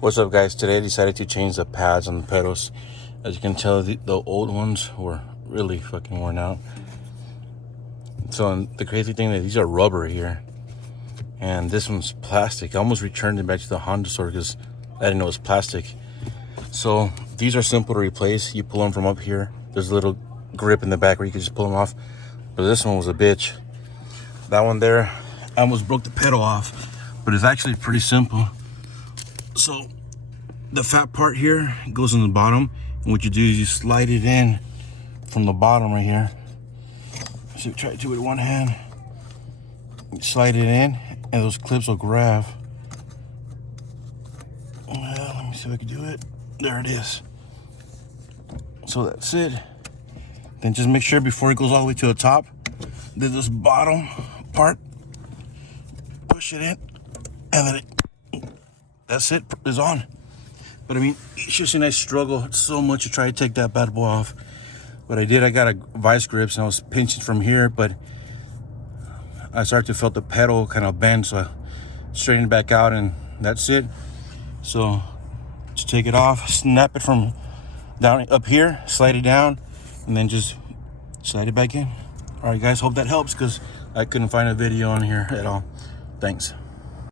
What's up, guys? Today I decided to change the pads on the pedals. As you can tell, the old ones were really fucking worn out. So the crazy thing is these are rubber here, and this one's plastic. I almost returned it back to the Honda store because I didn't know it was plastic. So these are simple to replace. You pull them from up here. There's a little grip in the back where you can just pull them off. But this one was a bitch. That one there, I almost broke the pedal off, but it's actually pretty simple. So the fat part here goes in the bottom, and what you do is you slide it in from the bottom right here. So try to do it with one hand. You slide it in, and those clips will grab. Let me see if I can do it. There it is. So that's it. Then just make sure before it goes all the way to the top, that this bottom part, push it in, and then that's it, is on. But I mean, it's just a nice struggle. It's so much to try to take that bad boy off. But I did. I got a vice grips, and I was pinching from here, but I started to feel the pedal kind of bend, so I straightened it back out, and that's it. So just take it off, snap it from down up here, slide it down, and then just slide it back in. All right, guys, hope that helps because I couldn't find a video on here at all. Thanks.